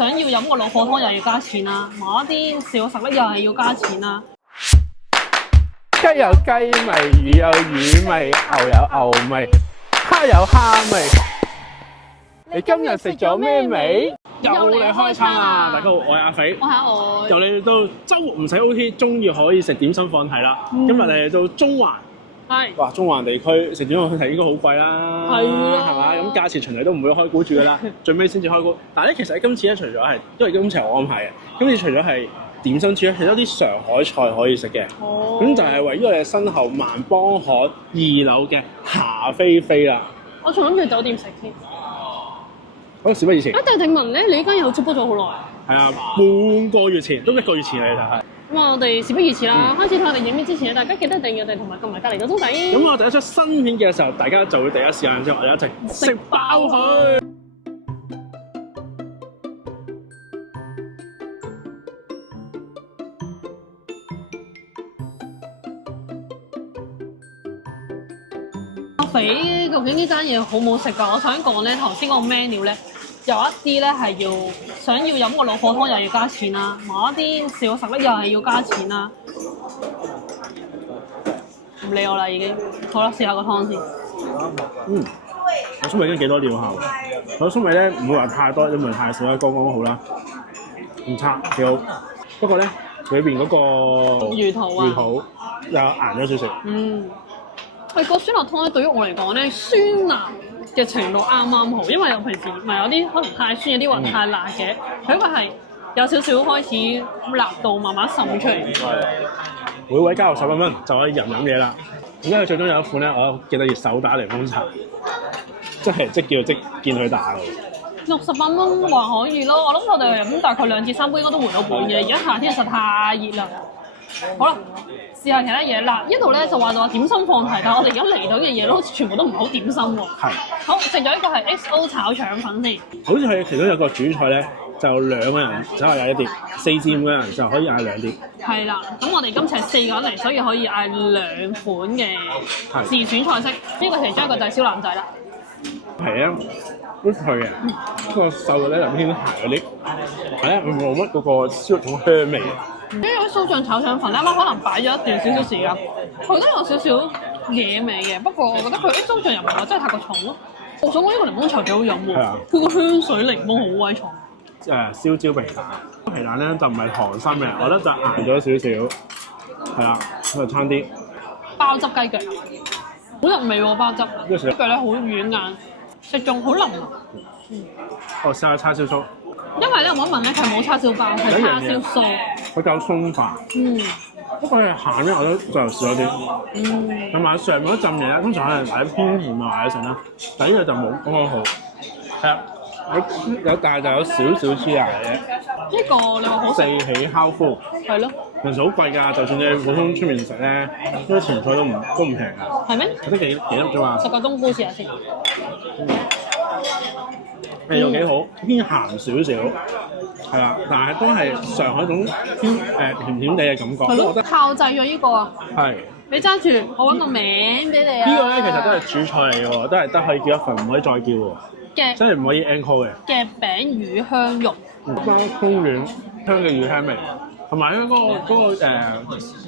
想要飲個老火湯又要加錢啦，某一啲小食咧又係要加錢啦。雞有雞味，魚有魚味，牛有牛味，蝦有蝦味。你今日食咗咩味？又嚟開餐啦！大家好，我係阿肥，我係我。又嚟到周末唔使 OT，終於可以食點心放題啦！今日嚟到中環。係，哇！中環地區食點心放題應該好貴啦，係嘛？咁價錢循例都唔會開估住噶啦，最尾先至開估。但係咧，其實今次咧，除咗係因為今次係我安排嘅，今次除咗係點心之外，其實有啲上海菜可以食嘅。咁就係位於我哋身後萬邦巷2樓嘅夏菲菲啦。我仲諗住酒店食添。好，事不宜遲。但係聽聞咧，你呢間嘢好似煲咗好耐。係啊，半個月前，都1個月前嚟就係。咁我哋事不宜遲啦，開始睇我哋影片之前，大家記得訂閱我哋同埋撳埋隔離個鐘仔。咁我哋一出新片嘅時候，大家就會第一時間之後，我哋一齊食飽佢。阿肥，究竟呢間嘢好唔好食㗎？我想講咧，頭先嗰個 menu 咧，有一啲咧係想要飲個老火湯又要加錢啦，某一啲小食咧又係要加錢啦。唔理我啦，已經。好啦，試下個湯先。我粟米已經幾多料下喎。我粟米咧唔會話太多，因為太少啦，剛剛好啦，唔差，幾好。不過咧，裏邊嗰個魚肚又硬咗少少。喂，個酸辣湯咧，對於我嚟講咧，酸辣嘅程度啱啱好，因為我平時咪有啲可能太酸，有啲話太辣嘅，佢因為係有少少開始辣度慢慢滲出嚟。每位交15蚊就可以飲嘢啦。而家佢最終有一款咧，我記得要手打檸檬茶，即叫即見佢打喎。68蚊還可以咯，我諗我哋飲大概2至3杯應該都回到本嘅。而家夏天實在太熱啦。好啦，試下其他嘢啦。呢度咧就話點心放題，但係我哋而家嚟到嘅嘢都好似全部都唔係好點心喎。係。好，食咗一個係 XO 炒腸粉先。好似係其中有個主菜咧，就2個人就可以嗌1碟，4至5個人就可以嗌2碟。係啦，咁我哋今次係4個人嚟，所以可以嗌2款嘅自選菜式。呢個其中一個就係燒腩仔啦。係啊，都脆嘅，不過瘦嘅咧就偏鹹嗰啲，係咧冇乜嗰個燒肉種香味。呢個酥醬炒腸粉咧，啱啱可能擺咗一段少少時間，佢都有少少野味嘅。不過我覺得佢啲酥醬又唔係話真係太過重咯。我想講呢個檸檬茶幾好飲喎，佢個香水檸檬好鬼重。燒焦皮蛋，皮蛋咧就唔係溏心嘅，我覺得就硬咗少少，係啦，咁就差啲。包汁雞腳，好入味喎包汁，雞腳咧好軟硬，食仲好腍。我試下叉燒酥。因為咧，我問咧，佢冇叉燒包，係叉燒酥。佢夠鬆化。不過係鹹咧，我都就少咗啲。同埋上面嗰陣嘢咧，通常可能擺偏甜啊或者成啦，但係呢個就冇剛剛好。係啊，有但係就有少少黐牙嘅。呢個你話好四喜烤麩。係咯。平時好貴㗎，就算你普通出面食咧，嗰啲前菜都唔平㗎。係咩？得幾粒啫嘛。食個冬菇試下先。味又幾好，偏鹹少少，係啦，但係都係上海種偏甜甜地嘅感覺。係咯，炮製咗呢個啊。係。你揸住，我揾個名俾你啊。呢個咧其實都係主菜嚟嘅喎，都係得可以叫一份，唔可以再叫喎。即係唔可以 encore 嘅。嘅餅魚香肉。包鬆軟香嘅魚香味，同埋咧嗰個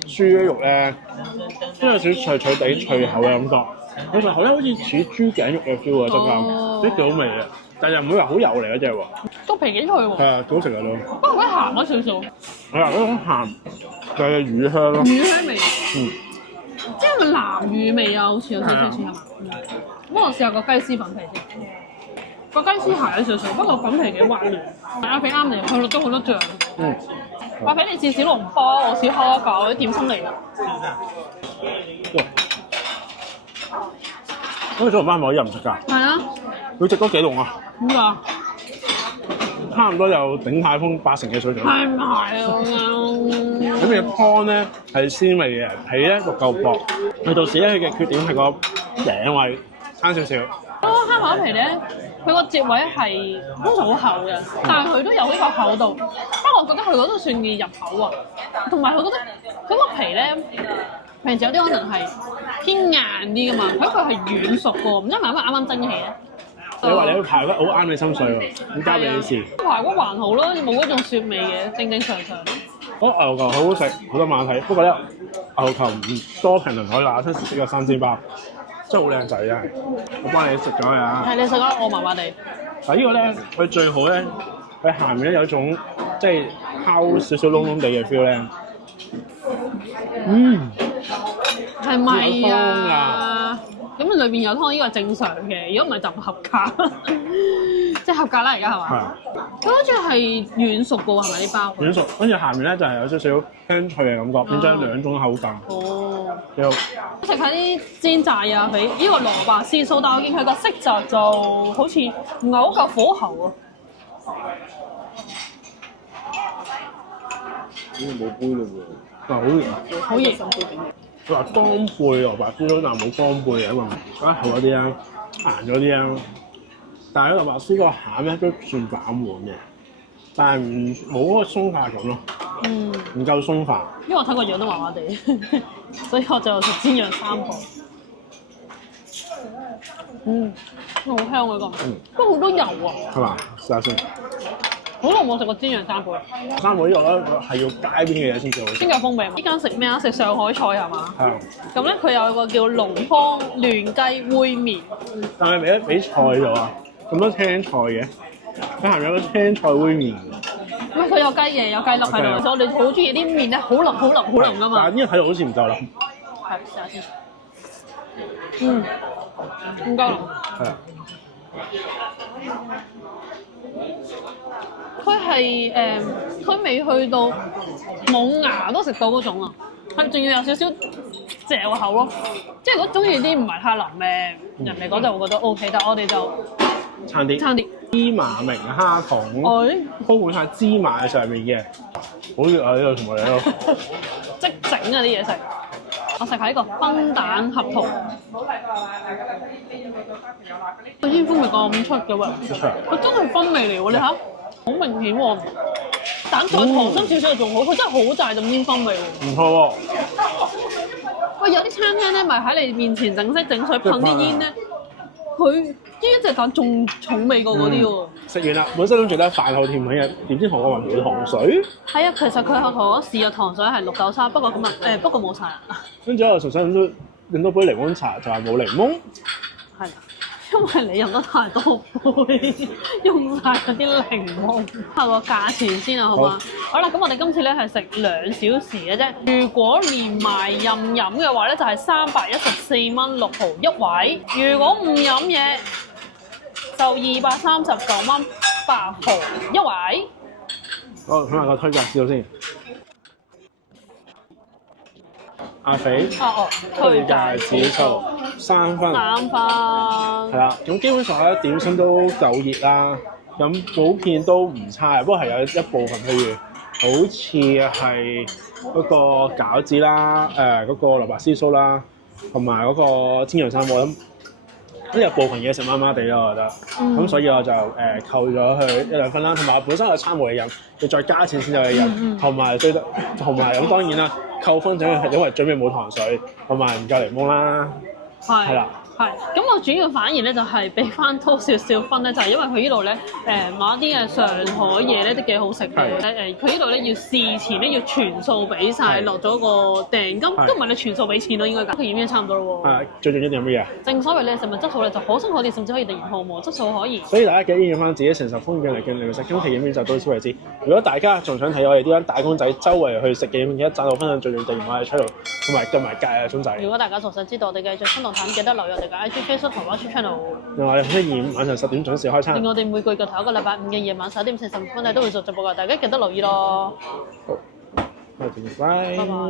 豬肉咧，都有少少脆脆地脆口嘅感覺。其實好似似豬頸肉嘅 feel 啊，真㗎，都幾好味嘅。但係又唔會話好油膩嗰隻喎，都皮幾脆喎。係啊，幾好食㗎都。不過覺得鹹咗少少。係啊，嗰種鹹就係魚香咯。魚香味。即係咪南乳味啊？好似有少少似係嘛？咁我試下個雞絲粉皮先。個雞絲鹹咗少少，不過粉皮幾滑嫩。阿肥啱嚟，佢落咗好多醬。阿肥你試小籠包，我試蝦餃，啲點心嚟㗎。咁你小籠包係咪可以任食㗎？係啊。佢食多幾籠啊？點啊？差唔多有鼎泰豐80嘅水準。係唔係啊？咁嘅湯咧係鮮味嘅，皮咧就夠薄。味道時咧佢嘅缺點係個餅位差少少。蝦餃皮咧，佢個接位係通常好厚嘅，但係佢都有呢個厚度。不過我覺得佢嗰度算易入口啊，同埋佢覺得嗰個皮咧，平時有啲可能係偏硬啲㗎嘛，佢係軟熟㗎喎，唔知係咪因為啱啱蒸起咧？你話你去排骨好啱你心水喎，咁交俾你試。排骨還好咯，冇嗰種雪味嘅，正正常常。牛球好好食，好多馬蹄。不過咧，牛球唔多評論可以拿出食個3煎包，真係好靚仔真係。我幫你食咗佢啊。係你食咗，我麻麻地。嗱呢個咧，佢最好咧，佢下面咧有種即係烤少少燶燶地嘅 feel 咧。係咪啊？咁裏邊有湯，呢個係正常嘅。如果唔係就唔合格，即係合格啦而家係嘛？係。佢好似係軟熟嘅喎，係咪啲包？軟熟，跟住下面咧就係有少少輕脆嘅感覺，變咗兩種口感。哦。幾好。食下啲煎炸啊，俾呢個蘿蔔絲酥，但我見佢個色澤就好似唔係好夠火候啊。呢個冇杯嘞喎。嗱，好熱。好熱。佢話乾貝蘿蔔絲酥，但係冇乾貝嘅，因為覺得厚嗰啲啊，硬咗啲啊。但係蘿蔔絲個餡咧都算飽滿嘅，但係冇嗰個鬆化感咯。唔夠鬆化。因為我睇個樣都麻麻地，所以我就食煎釀三寶。好香嗰個，不過好多油啊。係嘛？試下先。好耐冇食過煎釀三寶啦。三寶呢個咧係要街邊嘅嘢先至好食。先有風味。呢間食咩啊？食上海菜係嘛？係啊。咁咧佢有個叫龍方亂雞煨麵。但係俾菜咗啊！咁多青菜嘅，佢下面有個青菜煨麵。唔係佢有雞嘅，有雞粒喺度。我哋好中意啲麵咧，好腍好腍好腍噶嘛。但係呢個睇到好似唔夠腍。係，試下先。唔夠腍。係啊。佢係佢未去到冇牙都食到嗰種啊，係仲要有少少嚼口咯。即係如果中意啲唔係太腍嘅人嚟講就會覺得 OK，但係我哋就差啲。差啲。芝麻明蝦筒，鋪滿晒芝麻喺上面嘅，好熱啊！呢度同埋呢度即整啊啲嘢食。我食下呢個分蛋合桃，佢煙風味咁出嘅喎，佢真係分味嚟喎！你睇下，好明顯喎，蛋再溏心少少就仲好，佢真係好大陣煙風味喎。唔錯喎。喂，有啲餐廳咧，咪喺你面前整色整水噴啲煙咧，佢呢一隻蛋仲重味過嗰啲喎。食完啦，本身諗住咧飯後甜品嘅，點知同我話冇糖水。係啊，其實佢同我試嘅糖水係693，不過咁啊不過冇晒啦。跟住我重新飲多杯檸檬茶，就係冇檸檬。係，因為你飲得太多杯，用晒嗰啲檸檬。睇個價錢先啊，好嘛？好啦，咁我哋今次咧係食2小時嘅啫。如果連埋任飲嘅話咧，就係314蚊6毫一位。如果唔飲嘢，就239蚊8毫一位。好，睇下個推介資料先。阿肥，推介指數3分。3分。係啦，咁基本上咧點心都夠熱啦，咁普遍都唔差，不過係有一部分，譬如好似係嗰個餃子啦，嗰個蘿蔔絲酥啦，同埋嗰個煎釀三寶咁。都有部分嘢食麻麻地咯，我覺得。咁所以我就扣咗佢1-2分啦。同埋我本身個餐冇嘢飲，要再加錢先有嘢飲。同埋咁當然啦，扣分就係因為準備冇糖水，同埋唔夠檸檬啦。係啦。係，咁我主要反而咧就係俾翻多少少分咧，就係因為佢呢度咧某一啲嘅上海嘢咧都幾好食嘅。佢呢度咧要事前咧要全數俾晒落咗個訂金，都唔係你全數俾錢咯，應該㗎。佢已經差唔多咯喎。係，最重要一樣乜嘢啊？正所謂你食物質素咧就可深可淺，甚至可以突然毫無質素可言。所以大家記得驗翻自己承受風險嚟嘅零食，今期影片就到此為止。如果大家仲想睇我哋啲打工仔周圍去食嘅影片，記得贊我分享最重要，我哋出度同埋跟埋隔啊鐘仔。如果大家仲想知道我哋嘅最新動態，記得留意我哋嘅 IG、Facebook 同 YouTube channel。另外，我哋星期二晚上10點準時開餐。我哋每個月嘅頭一個禮拜五嘅夜晚11點45分，都會做直播㗎，大家記得留意咯。好，拜拜。